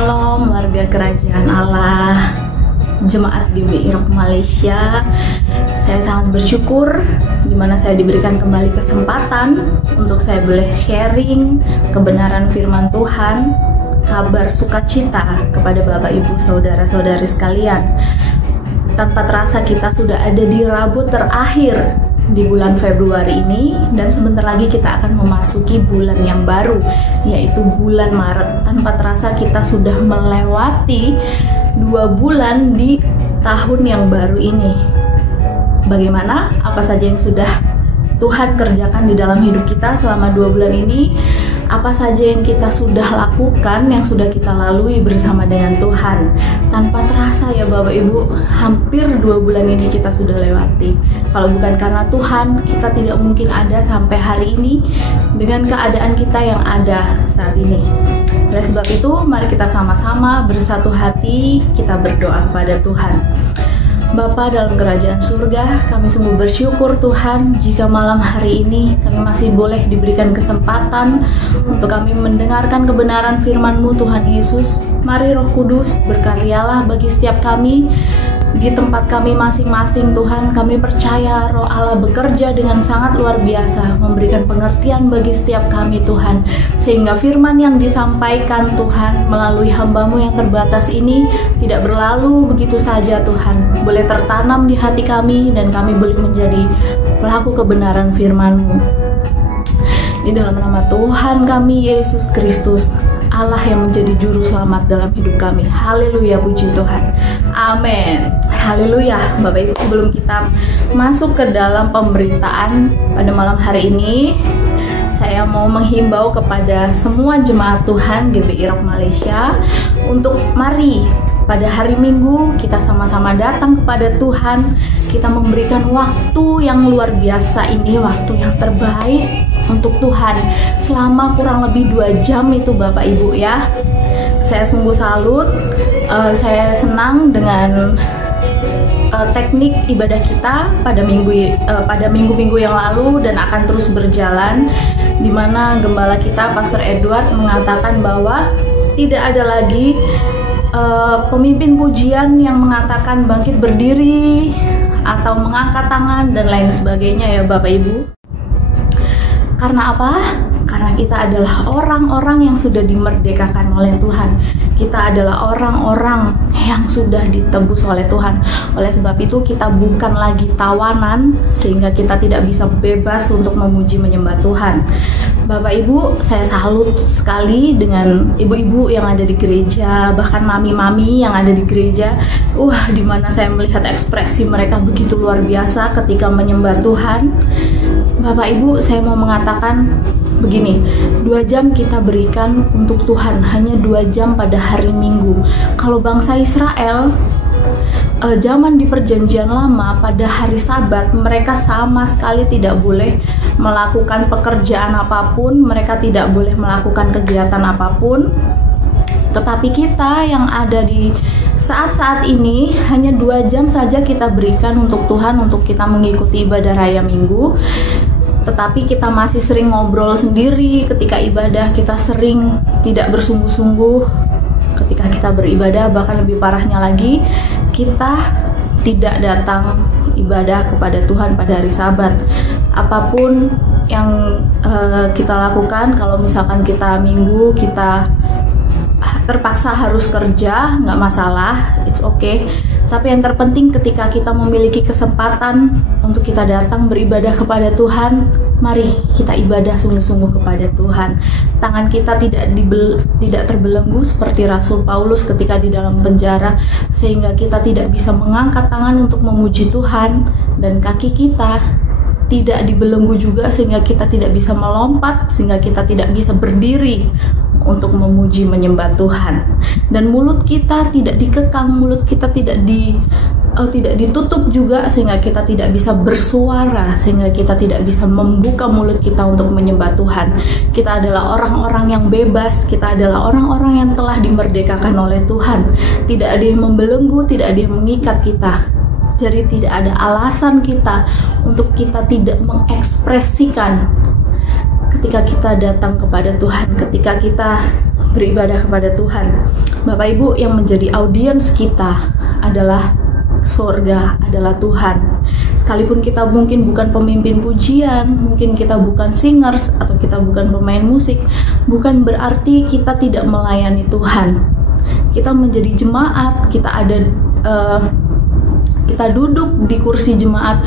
Shalom warga kerajaan Allah, Jemaat GBI Rock Malaysia. Saya sangat bersyukur dimana saya diberikan kembali kesempatan untuk saya boleh sharing kebenaran firman Tuhan, kabar sukacita kepada Bapak Ibu Saudara-saudari sekalian. Tanpa terasa kita sudah ada di Rabu terakhir di bulan Februari ini, dan sebentar lagi kita akan memasuki bulan yang baru, yaitu bulan Maret. Tanpa terasa kita sudah melewati 2 bulan di tahun yang baru ini. Bagaimana? Apa saja yang sudah Tuhan kerjakan di dalam hidup kita selama 2 bulan ini? Apa saja yang kita sudah lakukan, yang sudah kita lalui bersama dengan Tuhan? Tanpa terasa ya Bapak Ibu, hampir 2 bulan ini kita sudah lewati. Kalau bukan karena Tuhan, kita tidak mungkin ada sampai hari ini dengan keadaan kita yang ada saat ini. Oleh sebab itu, mari kita sama-sama bersatu hati, kita berdoa kepada Tuhan. Bapa dalam kerajaan surga, kami sungguh bersyukur Tuhan jika malam hari ini kami masih boleh diberikan kesempatan untuk kami mendengarkan kebenaran firman-Mu Tuhan Yesus. Mari Roh Kudus berkaryalah bagi setiap kami di tempat kami masing-masing Tuhan. Kami percaya Roh Allah bekerja dengan sangat luar biasa, memberikan pengertian bagi setiap kami Tuhan, sehingga firman yang disampaikan Tuhan melalui hamba-Mu yang terbatas ini tidak berlalu begitu saja Tuhan, boleh tertanam di hati kami dan kami boleh menjadi pelaku kebenaran firman-Mu. Di dalam nama Tuhan kami Yesus Kristus, Allah yang menjadi juru selamat dalam hidup kami. Haleluya, puji Tuhan. Amin. Haleluya. Bapak Ibu, sebelum kita masuk ke dalam pemberitaan pada malam hari ini, saya mau menghimbau kepada semua jemaat Tuhan GBI Rock Malaysia untuk mari pada hari Minggu kita sama-sama datang kepada Tuhan. Kita memberikan waktu yang luar biasa ini, waktu yang terbaik untuk Tuhan selama kurang lebih 2 jam itu Bapak Ibu ya. Saya sungguh salut, saya senang dengan teknik ibadah kita pada minggu-minggu yang lalu dan akan terus berjalan, di mana gembala kita Pastor Edward mengatakan bahwa tidak ada lagi pemimpin pujian yang mengatakan bangkit berdiri atau mengangkat tangan dan lain sebagainya ya Bapak Ibu. Karena apa? Karena kita adalah orang-orang yang sudah dimerdekakan oleh Tuhan. Kita adalah orang-orang yang sudah ditebus oleh Tuhan. Oleh sebab itu kita bukan lagi tawanan, sehingga kita tidak bisa bebas untuk memuji menyembah Tuhan. Bapak Ibu, saya salut sekali dengan ibu-ibu yang ada di gereja, bahkan mami-mami yang ada di gereja. Di mana saya melihat ekspresi mereka begitu luar biasa ketika menyembah Tuhan. Bapak Ibu, saya mau mengatakan begini, 2 jam kita berikan untuk Tuhan, hanya 2 jam pada hari Minggu. Kalau bangsa Israel zaman di perjanjian lama pada hari Sabat, mereka sama sekali tidak boleh melakukan pekerjaan apapun, mereka tidak boleh melakukan kegiatan apapun. Tetapi kita yang ada di saat-saat ini hanya 2 jam saja kita berikan untuk Tuhan, untuk kita mengikuti ibadah raya Minggu. Tetapi kita masih sering ngobrol sendiri ketika ibadah, kita sering tidak bersungguh-sungguh ketika kita beribadah. Bahkan lebih parahnya lagi, kita tidak datang ibadah kepada Tuhan pada hari Sabat. Apapun yang kita lakukan, kalau misalkan kita Minggu kita terpaksa harus kerja, nggak masalah, it's okay. Tapi yang terpenting ketika kita memiliki kesempatan untuk kita datang beribadah kepada Tuhan, mari kita ibadah sungguh-sungguh kepada Tuhan. Tangan kita tidak terbelenggu seperti Rasul Paulus ketika di dalam penjara, sehingga kita tidak bisa mengangkat tangan untuk memuji Tuhan, dan kaki kita tidak dibelenggu juga sehingga kita tidak bisa melompat, sehingga kita tidak bisa berdiri untuk memuji menyembah Tuhan. Dan mulut kita tidak dikekang, mulut kita tidak ditutup juga sehingga kita tidak bisa bersuara, sehingga kita tidak bisa membuka mulut kita untuk menyembah Tuhan. Kita adalah orang-orang yang bebas, kita adalah orang-orang yang telah dimerdekakan oleh Tuhan. Tidak ada yang membelenggu, tidak ada yang mengikat kita. Jadi tidak ada alasan kita untuk kita tidak mengekspresikan ketika kita datang kepada Tuhan, ketika kita beribadah kepada Tuhan. Bapak Ibu, yang menjadi audiens kita adalah surga, adalah Tuhan. Sekalipun kita mungkin bukan pemimpin pujian, mungkin kita bukan singers, atau kita bukan pemain musik, bukan berarti kita tidak melayani Tuhan. Kita menjadi jemaat, kita duduk di kursi jemaat,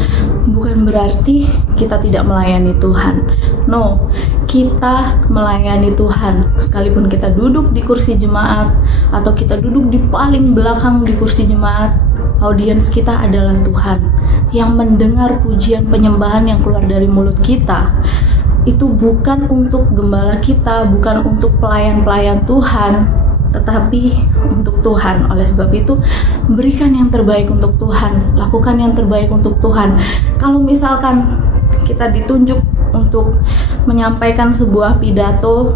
bukan berarti kita tidak melayani Tuhan. No, kita melayani Tuhan. Sekalipun kita duduk di kursi jemaat, atau kita duduk di paling belakang di kursi jemaat, audiens kita adalah Tuhan. Yang mendengar pujian penyembahan yang keluar dari mulut kita, itu bukan untuk gembala kita, bukan untuk pelayan-pelayan Tuhan, tetapi untuk Tuhan. Oleh sebab itu, berikan yang terbaik untuk Tuhan, lakukan yang terbaik untuk Tuhan. Kalau misalkan kita ditunjuk untuk menyampaikan sebuah pidato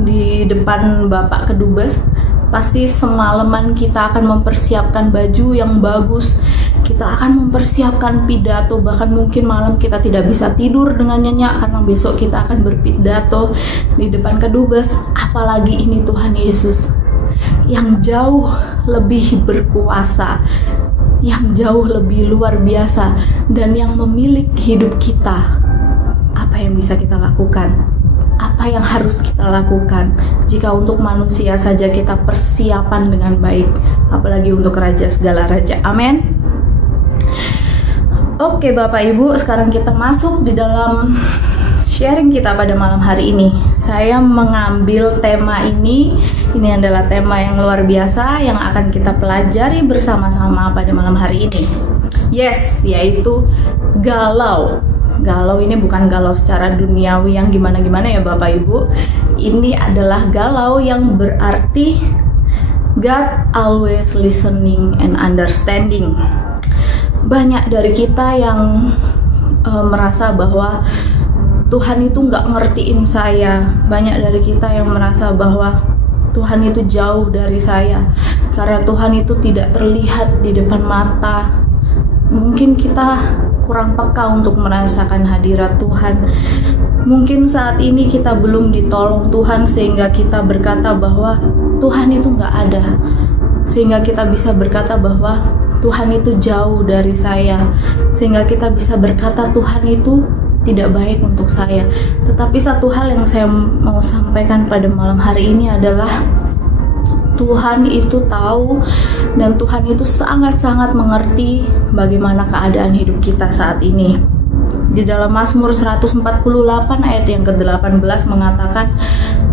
di depan Bapak Kedubes, pasti semalaman kita akan mempersiapkan baju yang bagus, kita akan mempersiapkan pidato, bahkan mungkin malam kita tidak bisa tidur dengan nyenyak karena besok kita akan berpidato di depan Kedubes. Apalagi ini Tuhan Yesus yang jauh lebih berkuasa, yang jauh lebih luar biasa, dan yang memiliki hidup kita. Apa yang bisa kita lakukan? Apa yang harus kita lakukan? Jika untuk manusia saja kita persiapan dengan baik, apalagi untuk Raja segala raja. Amin. Oke Bapak Ibu, sekarang kita masuk di dalam sharing kita pada malam hari ini. Saya mengambil tema ini adalah tema yang luar biasa yang akan kita pelajari bersama-sama pada malam hari ini. Yes, yaitu galau. Galau ini bukan galau secara duniawi yang gimana-gimana ya Bapak Ibu. Ini adalah galau yang berarti God always listening and understanding. Banyak dari kita yang merasa bahwa Tuhan itu nggak ngertiin saya. Banyak dari kita yang merasa bahwa Tuhan itu jauh dari saya, karena Tuhan itu tidak terlihat di depan mata. Mungkin kita kurang peka untuk merasakan hadirat Tuhan. Mungkin saat ini kita belum ditolong Tuhan sehingga kita berkata bahwa Tuhan itu nggak ada, sehingga kita bisa berkata bahwa Tuhan itu jauh dari saya, sehingga kita bisa berkata Tuhan itu tidak baik untuk saya. Tetapi satu hal yang saya mau sampaikan pada malam hari ini adalah Tuhan itu tahu dan Tuhan itu sangat-sangat mengerti bagaimana keadaan hidup kita saat ini. Di dalam Mazmur 148 ayat yang ke-18 mengatakan,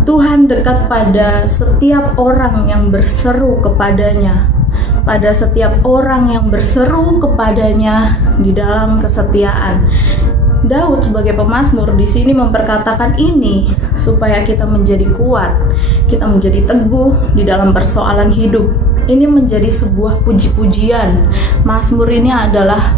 Tuhan dekat pada setiap orang yang berseru kepadanya, pada setiap orang yang berseru kepadanya di dalam kesetiaan. Daud sebagai pemazmur di sini memperkatakan ini supaya kita menjadi kuat, kita menjadi teguh di dalam persoalan hidup. Ini menjadi sebuah puji-pujian. Mazmur ini adalah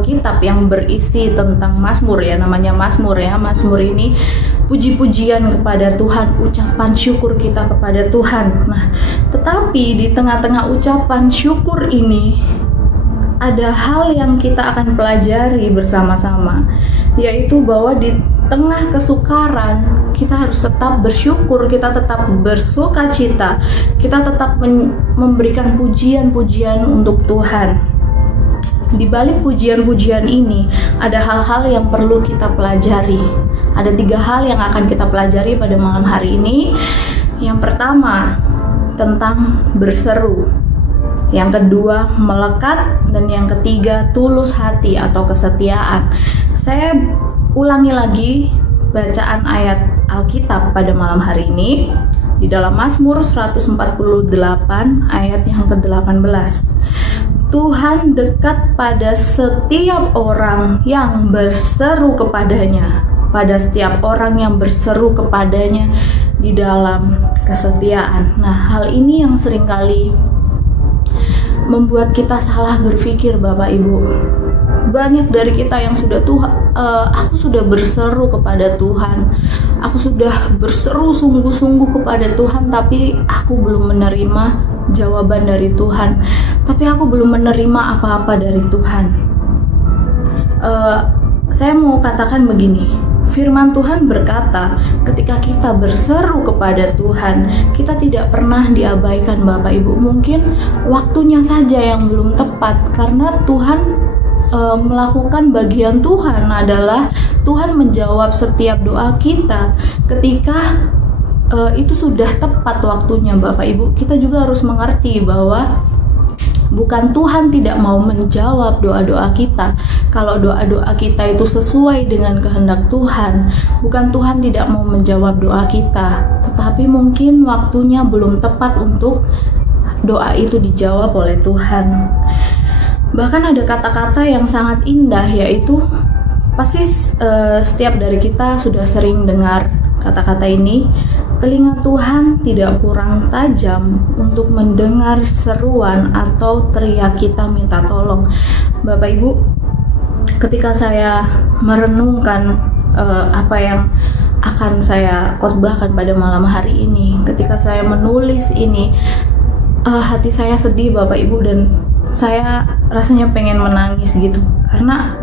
kitab yang berisi tentang mazmur ya, namanya mazmur ya. Mazmur ini puji-pujian kepada Tuhan, ucapan syukur kita kepada Tuhan. Nah, tetapi di tengah-tengah ucapan syukur ini ada hal yang kita akan pelajari bersama-sama, yaitu bahwa di tengah kesukaran kita harus tetap bersyukur, kita tetap bersuka cita, kita tetap memberikan pujian-pujian untuk Tuhan. Di balik pujian-pujian ini ada hal-hal yang perlu kita pelajari. Ada 3 hal yang akan kita pelajari pada malam hari ini. Yang pertama, tentang berseru. Yang kedua, melekat. Dan yang ketiga, tulus hati atau kesetiaan. Saya ulangi lagi bacaan ayat Alkitab pada malam hari ini di dalam Mazmur 148 ayat yang ke-18. Tuhan dekat pada setiap orang yang berseru kepadanya, pada setiap orang yang berseru kepadanya di dalam kesetiaan. Nah, hal ini yang seringkali membuat kita salah berpikir Bapak Ibu. Banyak dari kita yang sudah aku sudah berseru kepada Tuhan, aku sudah berseru sungguh-sungguh kepada Tuhan, tapi aku belum menerima jawaban dari Tuhan, tapi aku belum menerima apa-apa dari Tuhan. Saya mau katakan begini, Firman Tuhan berkata, ketika kita berseru kepada Tuhan, kita tidak pernah diabaikan Bapak Ibu. Mungkin waktunya saja yang belum tepat, karena Tuhan melakukan bagian Tuhan adalah Tuhan menjawab setiap doa kita ketika itu sudah tepat waktunya Bapak Ibu. Kita juga harus mengerti bahwa bukan Tuhan tidak mau menjawab doa-doa kita. Kalau doa-doa kita itu sesuai dengan kehendak Tuhan, bukan Tuhan tidak mau menjawab doa kita, tetapi mungkin waktunya belum tepat untuk doa itu dijawab oleh Tuhan. Bahkan ada kata-kata yang sangat indah, yaitu pasti setiap dari kita sudah sering dengar kata-kata ini. Telinga Tuhan tidak kurang tajam untuk mendengar seruan atau teriak kita minta tolong. Bapak Ibu, ketika saya merenungkan apa yang akan saya khotbahkan pada malam hari ini, ketika saya menulis ini, hati saya sedih Bapak Ibu, dan saya rasanya pengen menangis gitu. Karena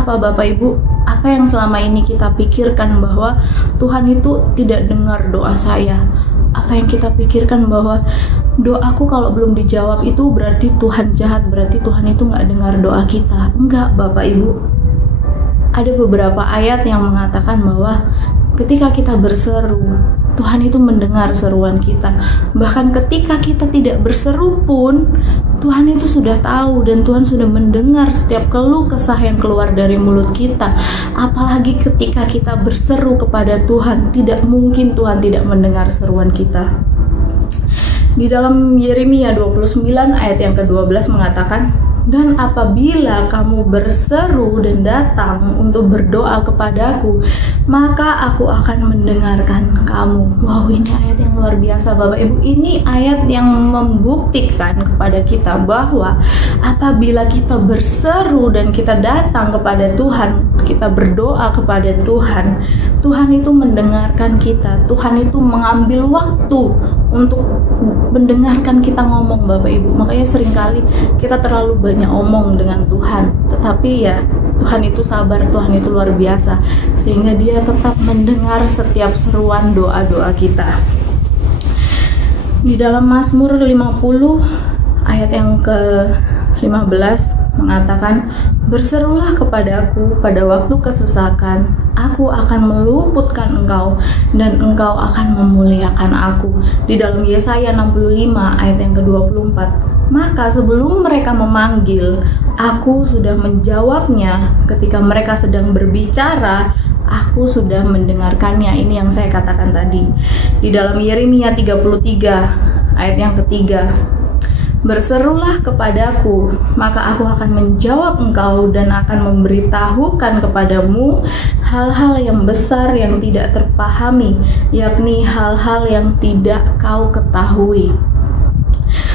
apa Bapak Ibu? Apa yang selama ini kita pikirkan bahwa Tuhan itu tidak dengar doa saya? Apa yang kita pikirkan bahwa doaku kalau belum dijawab itu berarti Tuhan jahat, berarti Tuhan itu nggak dengar doa kita? Enggak Bapak Ibu. Ada beberapa ayat yang mengatakan bahwa ketika kita berseru, Tuhan itu mendengar seruan kita. Bahkan ketika kita tidak berseru pun, Tuhan itu sudah tahu dan Tuhan sudah mendengar setiap keluh kesah yang keluar dari mulut kita. Apalagi ketika kita berseru kepada Tuhan, tidak mungkin Tuhan tidak mendengar seruan kita. Di dalam Yeremia 29 ayat yang ke-12 mengatakan, dan apabila kamu berseru dan datang untuk berdoa kepadaku, maka aku akan mendengarkan kamu. Wow, ini ayat yang luar biasa Bapak Ibu. Ini ayat yang membuktikan kepada kita bahwa apabila kita berseru dan kita datang kepada Tuhan, kita berdoa kepada Tuhan, Tuhan itu mendengarkan kita. Tuhan itu mengambil waktu untuk mendengarkan kita ngomong Bapak Ibu. Makanya seringkali kita terlalu banyak omong dengan Tuhan, tetapi ya Tuhan itu sabar, Tuhan itu luar biasa, sehingga Dia tetap mendengar setiap seruan doa-doa kita. Di dalam Mazmur 50 ayat yang ke-15 mengatakan, berserulah kepadaku pada waktu kesesakan, aku akan meluputkan engkau dan engkau akan memuliakan aku. Di dalam Yesaya 65 ayat yang ke-24, maka sebelum mereka memanggil, aku sudah menjawabnya. Ketika mereka sedang berbicara, aku sudah mendengarkannya. Ini yang saya katakan tadi. Di dalam Yeremia 33 ayat yang ketiga, berserulah kepadaku, maka aku akan menjawab engkau dan akan memberitahukan kepadamu hal-hal yang besar yang tidak terpahami, yakni hal-hal yang tidak kau ketahui.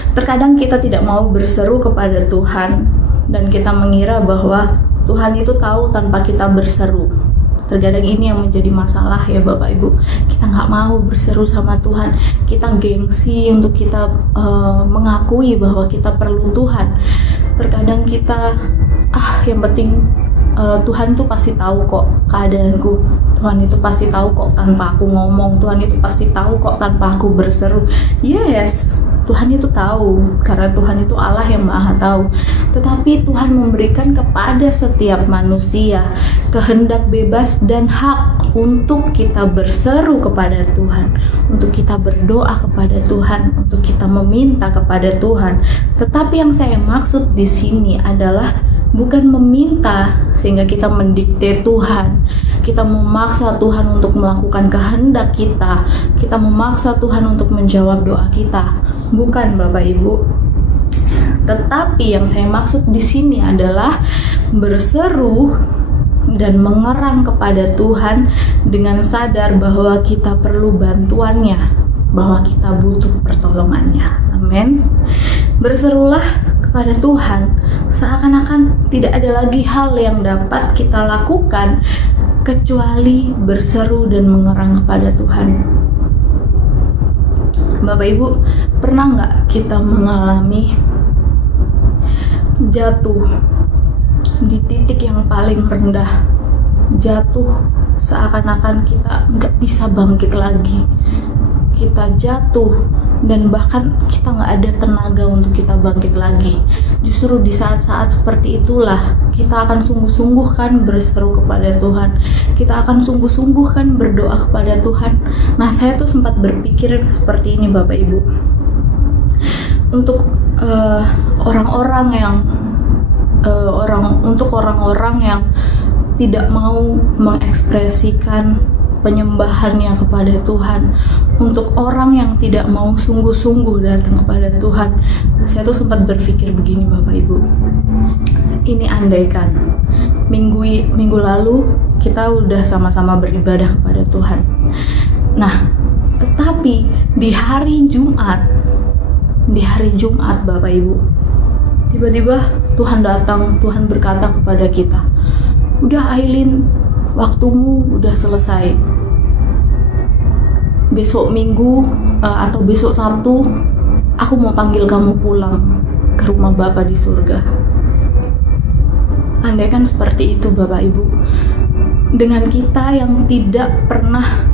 Terkadang kita tidak mau berseru kepada Tuhan dan kita mengira bahwa Tuhan itu tahu tanpa kita berseru. Terkadang ini yang menjadi masalah ya Bapak Ibu. Kita nggak mau berseru sama Tuhan. Kita gengsi untuk kita mengakui bahwa kita perlu Tuhan. Terkadang kita yang penting Tuhan tuh pasti tahu kok keadaanku. Tuhan itu pasti tahu kok tanpa aku ngomong. Tuhan itu pasti tahu kok tanpa aku berseru. Yes, Tuhan itu tahu, karena Tuhan itu Allah yang Maha Tahu. Tetapi Tuhan memberikan kepada setiap manusia kehendak bebas dan hak untuk kita berseru kepada Tuhan, untuk kita berdoa kepada Tuhan, untuk kita meminta kepada Tuhan. Tetapi yang saya maksud di sini adalah bukan meminta sehingga kita mendikte Tuhan, kita memaksa Tuhan untuk melakukan kehendak kita, kita memaksa Tuhan untuk menjawab doa kita. Bukan Bapak Ibu. Tetapi yang saya maksud di sini adalah berseru dan mengerang kepada Tuhan dengan sadar bahwa kita perlu bantuannya, bahwa kita butuh pertolongannya. Amin. Berserulah kepada Tuhan seakan-akan tidak ada lagi hal yang dapat kita lakukan kecuali berseru dan mengerang kepada Tuhan. Bapak Ibu, pernah nggak kita mengalami jatuh di titik yang paling rendah jatuh, seakan-akan kita nggak bisa bangkit lagi. Kita jatuh dan bahkan kita nggak ada tenaga untuk kita bangkit lagi. Justru di saat-saat seperti itulah kita akan sungguh-sungguh kan berseru kepada Tuhan. Kita akan sungguh-sungguh kan berdoa kepada Tuhan. Nah, saya tuh sempat berpikir seperti ini Bapak Ibu. Untuk orang-orang yang tidak mau mengekspresikan penyembahannya kepada Tuhan, untuk orang yang tidak mau sungguh-sungguh datang kepada Tuhan, saya tuh sempat berpikir begini Bapak Ibu. Ini andaikan minggu lalu kita udah sama-sama beribadah kepada Tuhan. Nah, tetapi di hari Jumat Bapak Ibu, tiba-tiba Tuhan datang, Tuhan berkata kepada kita, "Udah Ailin, waktumu udah selesai. Besok Minggu atau besok Sabtu, aku mau panggil kamu pulang ke rumah Bapa di surga." Andaikan seperti itu Bapak Ibu, dengan kita yang tidak pernah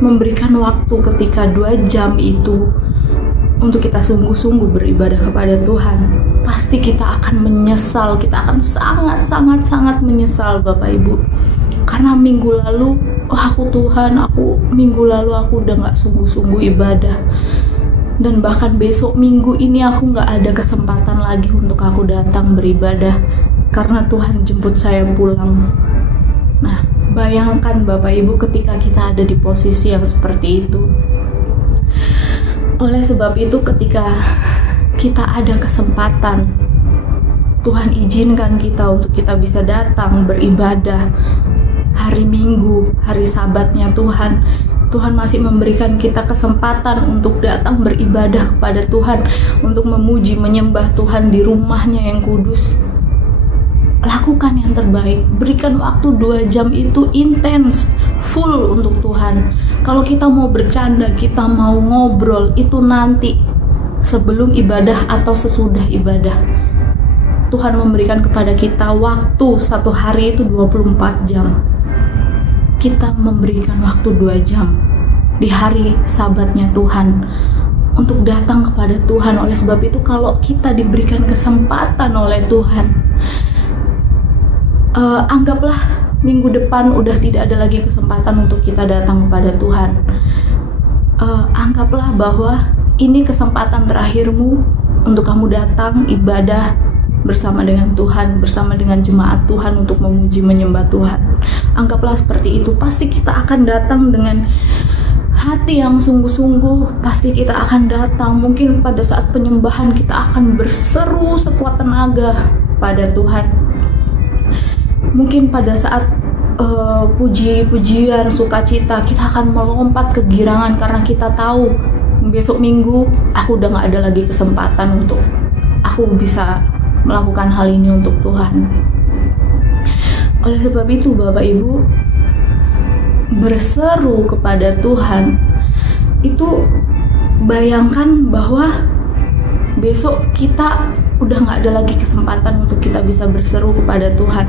memberikan waktu ketika 2 jam itu untuk kita sungguh-sungguh beribadah kepada Tuhan, pasti kita akan menyesal, kita akan sangat menyesal Bapak Ibu. Karena minggu lalu, minggu lalu aku udah gak sungguh-sungguh ibadah. Dan bahkan besok minggu ini aku gak ada kesempatan lagi untuk aku datang beribadah, karena Tuhan jemput saya pulang. Nah, bayangkan Bapak Ibu ketika kita ada di posisi yang seperti itu. Oleh sebab itu, ketika kita ada kesempatan, Tuhan izinkan kita untuk kita bisa datang beribadah hari Minggu, hari Sabatnya Tuhan. Tuhan masih memberikan kita kesempatan untuk datang beribadah kepada Tuhan, untuk memuji, menyembah Tuhan di rumahnya yang kudus. Lakukan yang terbaik, berikan waktu 2 jam itu intens, full untuk Tuhan. Kalau kita mau bercanda, kita mau ngobrol, itu nanti sebelum ibadah atau sesudah ibadah. Tuhan memberikan kepada kita waktu 1 hari itu 24 jam. Kita memberikan waktu 2 jam di hari Sabatnya Tuhan untuk datang kepada Tuhan. Oleh sebab itu, kalau kita diberikan kesempatan oleh Tuhan, anggaplah minggu depan udah tidak ada lagi kesempatan untuk kita datang kepada Tuhan. Anggaplah bahwa ini kesempatan terakhirmu untuk kamu datang ibadah bersama dengan Tuhan, bersama dengan jemaat Tuhan untuk memuji, menyembah Tuhan. Anggaplah seperti itu. Pasti kita akan datang dengan hati yang sungguh-sungguh. Pasti kita akan datang. Mungkin pada saat penyembahan kita akan berseru sekuat tenaga pada Tuhan. Mungkin pada saat puji-pujian, sukacita, kita akan melompat kegirangan karena kita tahu besok Minggu aku udah gak ada lagi kesempatan untuk aku bisa melakukan hal ini untuk Tuhan. Oleh sebab itu Bapak Ibu, berseru kepada Tuhan itu, bayangkan bahwa besok kita udah gak ada lagi kesempatan untuk kita bisa berseru kepada Tuhan.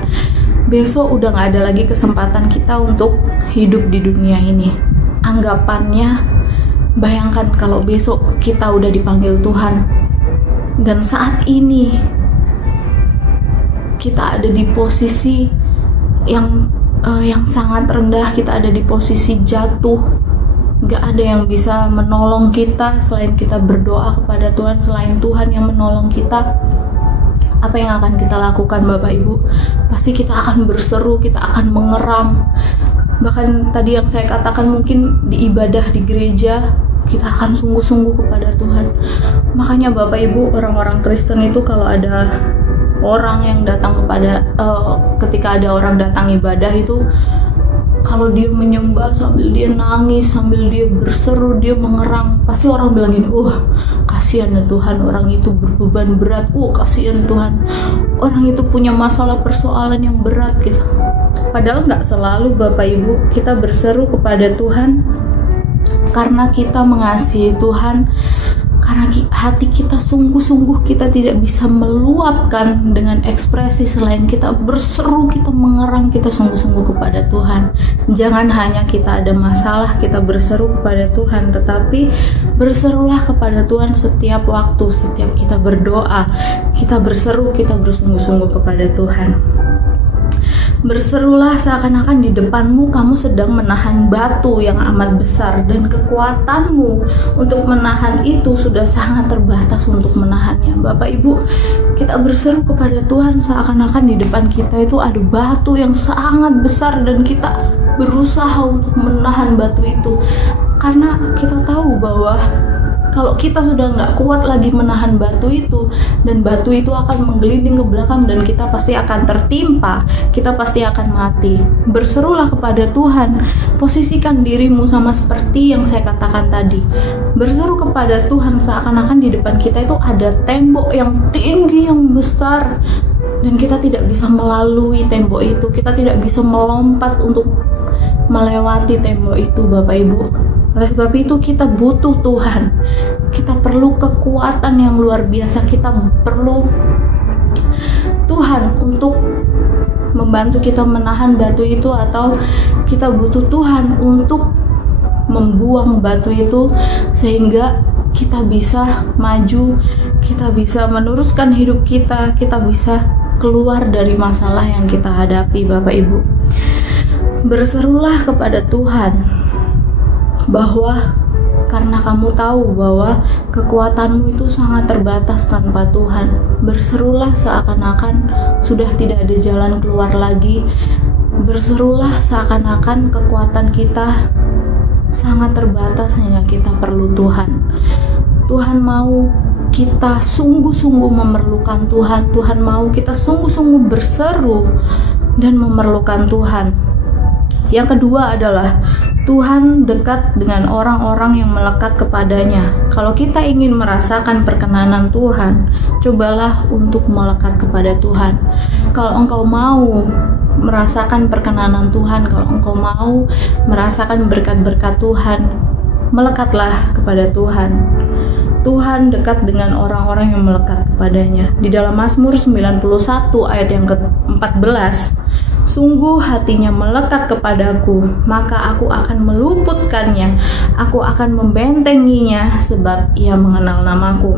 Besok udah gak ada lagi kesempatan kita untuk hidup di dunia ini. Anggapannya, bayangkan kalau besok kita udah dipanggil Tuhan, dan saat ini kita ada di posisi yang sangat rendah, kita ada di posisi jatuh. Gak ada yang bisa menolong kita selain kita berdoa kepada Tuhan, selain Tuhan yang menolong kita. Apa yang akan kita lakukan Bapak Ibu? Pasti kita akan berseru, kita akan mengerang. Bahkan tadi yang saya katakan, mungkin di ibadah di gereja kita akan sungguh-sungguh kepada Tuhan. Makanya Bapak Ibu, orang-orang Kristen itu kalau ada orang yang datang ketika ada orang datang ibadah itu, kalau dia menyembah sambil dia nangis, sambil dia berseru, dia mengerang, pasti orang bilang gini, kasihan ya Tuhan, orang itu berbeban berat, kasihan Tuhan, orang itu punya masalah persoalan yang berat gitu. Padahal nggak selalu Bapak Ibu, kita berseru kepada Tuhan karena kita mengasihi Tuhan, karena hati kita sungguh-sungguh kita tidak bisa meluapkan dengan ekspresi selain kita berseru, kita mengerang, kita sungguh-sungguh kepada Tuhan. Jangan hanya kita ada masalah kita berseru kepada Tuhan, tetapi berserulah kepada Tuhan setiap waktu, setiap kita berdoa, kita berseru, kita bersungguh-sungguh kepada Tuhan. Berserulah seakan-akan di depanmu kamu sedang menahan batu yang amat besar, dan kekuatanmu untuk menahan itu sudah sangat terbatas untuk menahannya. Bapak Ibu, kita berseru kepada Tuhan seakan-akan di depan kita itu ada batu yang sangat besar, dan kita berusaha untuk menahan batu itu, karena kita tahu bahwa kalau kita sudah nggak kuat lagi menahan batu itu, dan batu itu akan menggelinding ke belakang dan kita pasti akan tertimpa, kita pasti akan mati. Berserulah kepada Tuhan, posisikan dirimu sama seperti yang saya katakan tadi. Berseru kepada Tuhan seakan-akan di depan kita itu ada tembok yang tinggi, yang besar, dan kita tidak bisa melalui tembok itu, kita tidak bisa melompat untuk melewati tembok itu, Bapak Ibu. Oleh sebab itu kita butuh Tuhan, kita perlu kekuatan yang luar biasa, kita perlu Tuhan untuk membantu kita menahan batu itu, atau kita butuh Tuhan untuk membuang batu itu sehingga kita bisa maju, kita bisa meneruskan hidup kita, kita bisa keluar dari masalah yang kita hadapi, Bapak Ibu. Berserulah kepada Tuhan bahwa karena kamu tahu bahwa kekuatanmu itu sangat terbatas tanpa Tuhan. Berserulah seakan-akan sudah tidak ada jalan keluar lagi. Berserulah seakan-akan kekuatan kita sangat terbatas sehingga kita perlu Tuhan. Tuhan mau kita sungguh-sungguh memerlukan Tuhan. Tuhan mau kita sungguh-sungguh berseru dan memerlukan Tuhan. Yang kedua adalah Tuhan dekat dengan orang-orang yang melekat kepadanya. Kalau kita ingin merasakan perkenanan Tuhan, cobalah untuk melekat kepada Tuhan. Kalau engkau mau merasakan perkenanan Tuhan, kalau engkau mau merasakan berkat-berkat Tuhan, melekatlah kepada Tuhan. Tuhan dekat dengan orang-orang yang melekat kepadanya. Di dalam Mazmur 91 ayat yang ke-14, sungguh hatinya melekat kepadaku, maka aku akan meluputkannya, aku akan membentenginya, sebab ia mengenal namaku.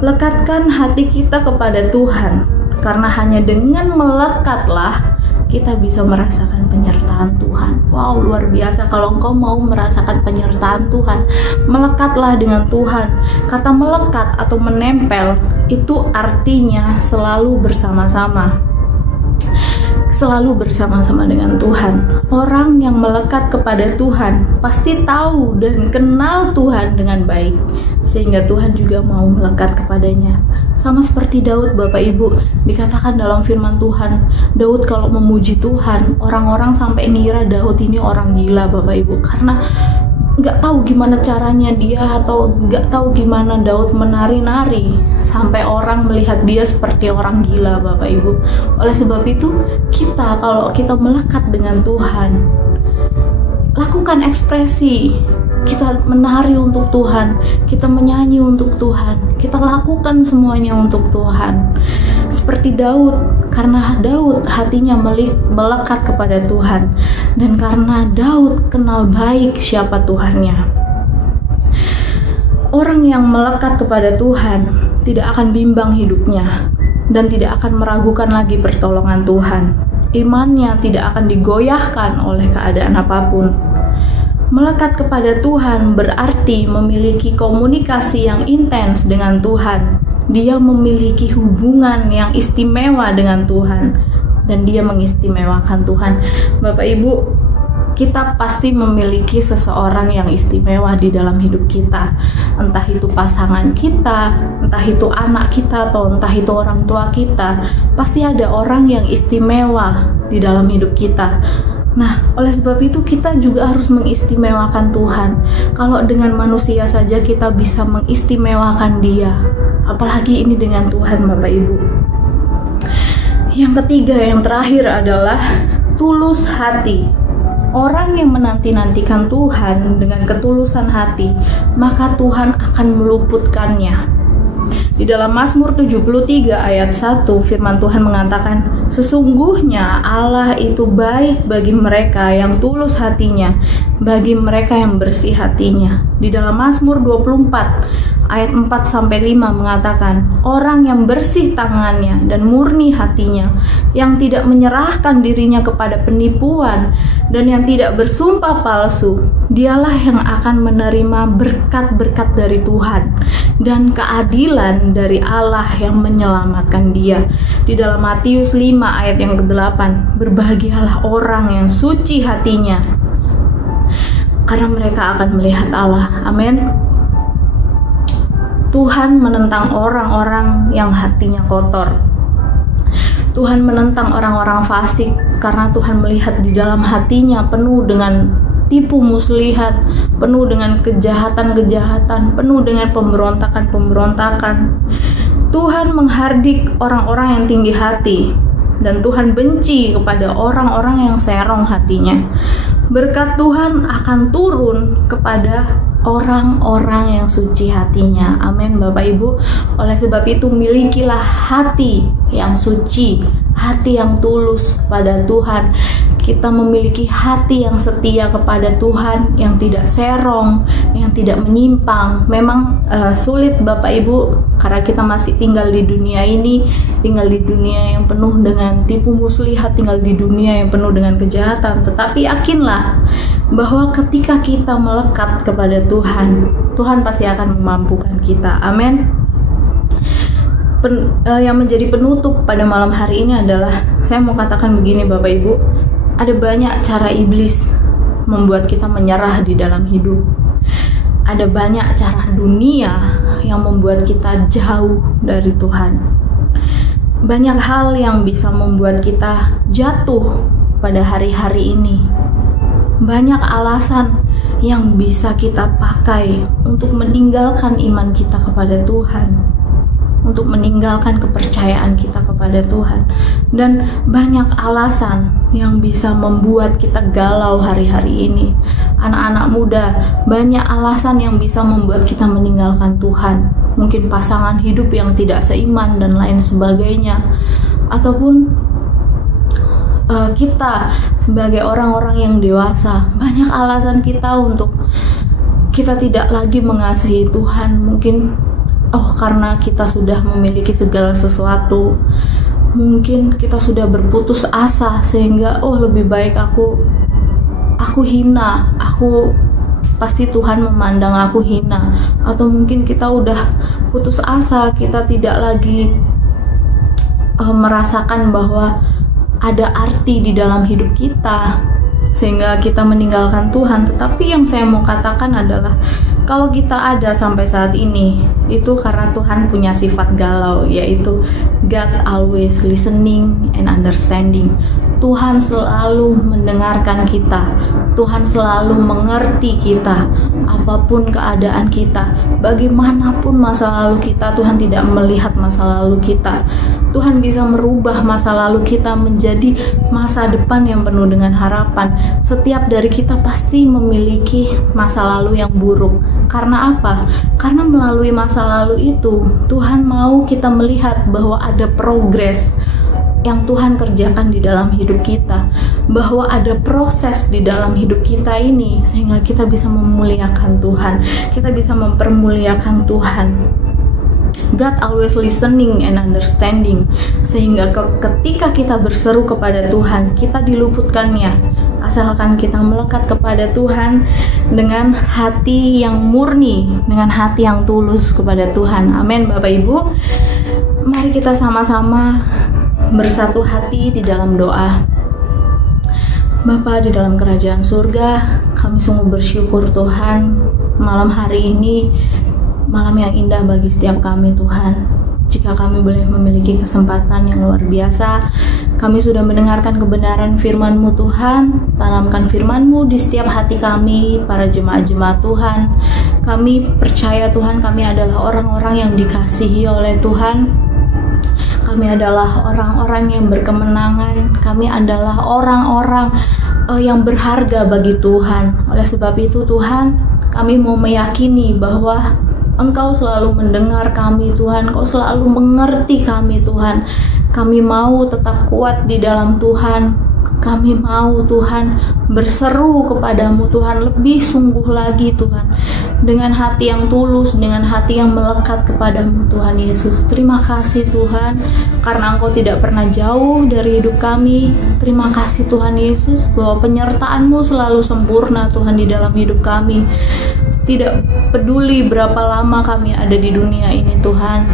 Lekatkan hati kita kepada Tuhan, karena hanya dengan melekatlah kita bisa merasakan penyertaan Tuhan. Wow, luar biasa. Kalau engkau mau merasakan penyertaan Tuhan, melekatlah dengan Tuhan. Kata melekat atau menempel itu artinya selalu bersama-sama, selalu bersama-sama dengan Tuhan. Orang yang melekat kepada Tuhan pasti tahu dan kenal Tuhan dengan baik, sehingga Tuhan juga mau melekat kepadanya. Sama seperti Daud, Bapak Ibu, dikatakan dalam firman Tuhan, Daud kalau memuji Tuhan, orang-orang sampai ngira Daud ini orang gila, Bapak Ibu, karena nggak tahu gimana caranya dia, atau nggak tahu gimana Daud menari-nari sampai orang melihat dia seperti orang gila, Bapak Ibu. Oleh sebab itu, kita kalau kita melekat dengan Tuhan, lakukan ekspresi, kita menari untuk Tuhan, kita menyanyi untuk Tuhan, kita lakukan semuanya untuk Tuhan. Seperti Daud, karena Daud hatinya melekat kepada Tuhan, dan karena Daud kenal baik siapa Tuhannya. Orang yang melekat kepada Tuhan tidak akan bimbang hidupnya, dan tidak akan meragukan lagi pertolongan Tuhan. Imannya tidak akan digoyahkan oleh keadaan apapun. Melekat kepada Tuhan berarti memiliki komunikasi yang intens dengan Tuhan. Dia memiliki hubungan yang istimewa dengan Tuhan, dan dia mengistimewakan Tuhan. Bapak Ibu, kita pasti memiliki seseorang yang istimewa di dalam hidup kita. Entah itu pasangan kita, entah itu anak kita, atau entah itu orang tua kita. Pasti ada orang yang istimewa di dalam hidup kita. Nah, oleh sebab itu kita juga harus mengistimewakan Tuhan. Kalau dengan manusia saja kita bisa mengistimewakan Dia, apalagi ini dengan Tuhan, Bapak Ibu. Yang ketiga, yang terakhir adalah tulus hati. orang yang menanti-nantikan Tuhan dengan ketulusan hati, maka Tuhan akan meluputkannya. Di dalam Mazmur 73 ayat 1 firman Tuhan mengatakan, sesungguhnya Allah itu baik bagi mereka yang tulus hatinya, bagi mereka yang bersih hatinya. Di dalam Mazmur 24 ayat 4-5 mengatakan, orang yang bersih tangannya dan murni hatinya, yang tidak menyerahkan dirinya kepada penipuan dan yang tidak bersumpah palsu, dialah yang akan menerima berkat-berkat dari Tuhan dan keadilan dari Allah yang menyelamatkan dia. Di dalam Matius 5 ayat yang ke-8, berbahagialah orang yang suci hatinya, karena mereka akan melihat Allah. Amin. Tuhan menentang orang-orang yang hatinya kotor. Tuhan menentang orang-orang fasik karena Tuhan melihat di dalam hatinya penuh dengan tipu muslihat, penuh dengan kejahatan-kejahatan, penuh dengan pemberontakan-pemberontakan. Tuhan menghardik orang-orang yang tinggi hati, dan Tuhan benci kepada orang-orang yang serong hatinya. Berkat Tuhan akan turun kepada orang-orang yang suci hatinya. Amin, Bapak Ibu. Oleh sebab itu, milikilah hati yang suci, hati yang tulus pada Tuhan. Kita memiliki hati yang setia kepada Tuhan, yang tidak serong, yang tidak menyimpang. Memang sulit Bapak Ibu, karena kita masih tinggal di dunia ini, tinggal di dunia yang penuh dengan tipu muslihat, tinggal di dunia yang penuh dengan kejahatan. Tetapi yakinlah bahwa ketika kita melekat kepada Tuhan, Tuhan pasti akan memampukan kita. Amin. Yang menjadi penutup pada malam hari ini adalah, saya mau katakan begini Bapak Ibu, ada banyak cara iblis membuat kita menyerah di dalam hidup. Ada banyak cara dunia yang membuat kita jauh dari Tuhan. Banyak hal yang bisa membuat kita jatuh pada hari-hari ini. Banyak alasan yang bisa kita pakai untuk meninggalkan iman kita kepada Tuhan, untuk meninggalkan kepercayaan kita kepada Tuhan. Dan banyak alasan yang bisa membuat kita galau hari-hari ini. Anak-anak muda, banyak alasan yang bisa membuat kita meninggalkan Tuhan. Mungkin pasangan hidup yang tidak seiman dan lain sebagainya. Ataupun kita sebagai orang-orang yang dewasa, banyak alasan kita untuk kita tidak lagi mengasihi Tuhan. Mungkin karena kita sudah memiliki segala sesuatu, mungkin kita sudah berputus asa sehingga lebih baik aku hina, pasti Tuhan memandang aku hina. Atau mungkin kita udah putus asa, kita tidak lagi merasakan bahwa ada arti di dalam hidup kita, sehingga kita meninggalkan Tuhan. Tetapi yang saya mau katakan adalah, kalau kita ada sampai saat ini, itu karena Tuhan punya sifat galau, yaitu God always listening and understanding. Tuhan selalu mendengarkan kita, Tuhan selalu mengerti kita, apapun keadaan kita, bagaimanapun masa lalu kita. Tuhan tidak melihat masa lalu kita. Tuhan bisa merubah masa lalu kita menjadi masa depan yang penuh dengan harapan. Setiap dari kita pasti memiliki masa lalu yang buruk. Karena apa? Karena melalui masa lalu itu, Tuhan mau kita melihat bahwa ada progres yang Tuhan kerjakan di dalam hidup kita, bahwa ada proses di dalam hidup kita ini, sehingga kita bisa memuliakan Tuhan, kita bisa mempermuliakan Tuhan. God always listening and understanding, sehingga ketika kita berseru kepada Tuhan, kita diluputkannya, asalkan kita melekat kepada Tuhan dengan hati yang murni, dengan hati yang tulus kepada Tuhan. Amin Bapak Ibu. Mari kita sama-sama bersatu hati di dalam doa. Bapa di dalam kerajaan surga, kami sungguh bersyukur Tuhan, malam hari ini malam yang indah bagi setiap kami Tuhan. Jika kami boleh memiliki kesempatan yang luar biasa, kami sudah mendengarkan kebenaran firman-Mu Tuhan. Tanamkan firman-Mu di setiap hati kami, para jemaat-jemaat Tuhan. Kami percaya Tuhan, kami adalah orang-orang yang dikasihi oleh Tuhan. Kami adalah orang-orang yang berkemenangan. Kami adalah orang-orang yang berharga bagi Tuhan. Oleh sebab itu Tuhan, kami mau meyakini bahwa Engkau selalu mendengar kami Tuhan, Engkau selalu mengerti kami Tuhan. Kami mau tetap kuat di dalam Tuhan. Kami mau Tuhan berseru kepadamu Tuhan lebih sungguh lagi Tuhan, dengan hati yang tulus, dengan hati yang melekat kepadamu Tuhan Yesus. Terima kasih Tuhan, karena Engkau tidak pernah jauh dari hidup kami. Terima kasih Tuhan Yesus, bahwa penyertaan-Mu selalu sempurna Tuhan di dalam hidup kami. Tidak peduli berapa lama kami ada di dunia ini Tuhan,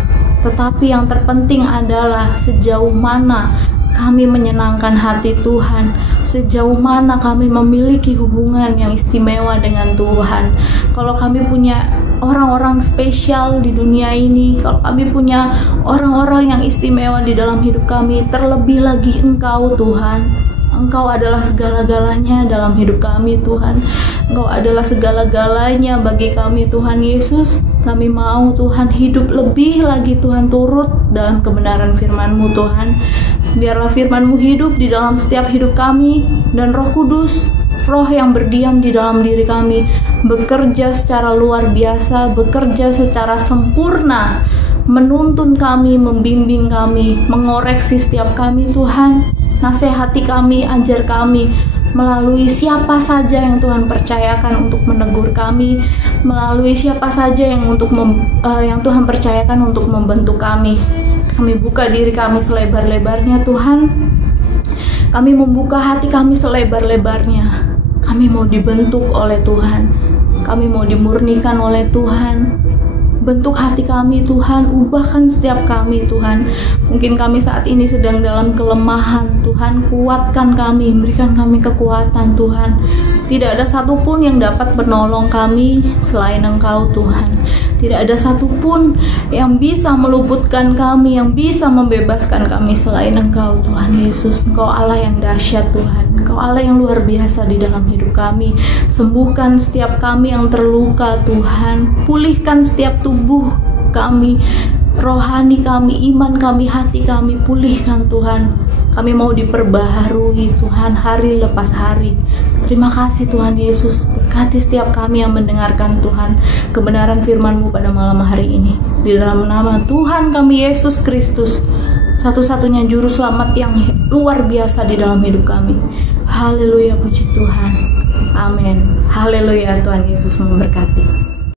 tetapi yang terpenting adalah sejauh mana kami menyenangkan hati Tuhan, sejauh mana kami memiliki hubungan yang istimewa dengan Tuhan. Kalau kami punya orang-orang spesial di dunia ini, kalau kami punya orang-orang yang istimewa di dalam hidup kami, terlebih lagi Engkau Tuhan. Engkau adalah segala-galanya dalam hidup kami Tuhan. Engkau adalah segala-galanya bagi kami Tuhan Yesus. Kami mau Tuhan hidup lebih lagi Tuhan, turut dalam kebenaran firman-Mu Tuhan. Biarlah firman-Mu hidup di dalam setiap hidup kami, dan Roh Kudus, Roh yang berdiam di dalam diri kami, bekerja secara luar biasa, bekerja secara sempurna, menuntun kami, membimbing kami, mengoreksi setiap kami Tuhan. Nasihati kami, ajar kami melalui siapa saja yang Tuhan percayakan untuk menegur kami, melalui siapa saja yang Tuhan percayakan untuk membentuk kami. Kami buka diri kami selebar-lebarnya Tuhan. Kami membuka hati kami selebar-lebarnya. Kami mau dibentuk oleh Tuhan. Kami mau dimurnikan oleh Tuhan. Bentuk hati kami Tuhan, ubahkan setiap kami Tuhan. Mungkin kami saat ini sedang dalam kelemahan Tuhan, kuatkan kami, berikan kami kekuatan Tuhan. Tidak ada satupun yang dapat menolong kami selain Engkau Tuhan. Tidak ada satupun yang bisa meluputkan kami, yang bisa membebaskan kami selain Engkau Tuhan Yesus. Engkau Allah yang dahsyat Tuhan. Engkau Allah yang luar biasa di dalam hidup kami. Sembuhkan setiap kami yang terluka Tuhan. Pulihkan setiap tubuh kami, rohani kami, iman kami, hati kami, pulihkan Tuhan. Kami mau diperbaharui Tuhan hari lepas hari. Terima kasih Tuhan Yesus. Berkati setiap kami yang mendengarkan Tuhan kebenaran firman-Mu pada malam hari ini. Di dalam nama Tuhan kami Yesus Kristus, satu-satunya juru selamat yang luar biasa di dalam hidup kami. Haleluya, puji Tuhan. Amin. Haleluya, Tuhan Yesus memberkati.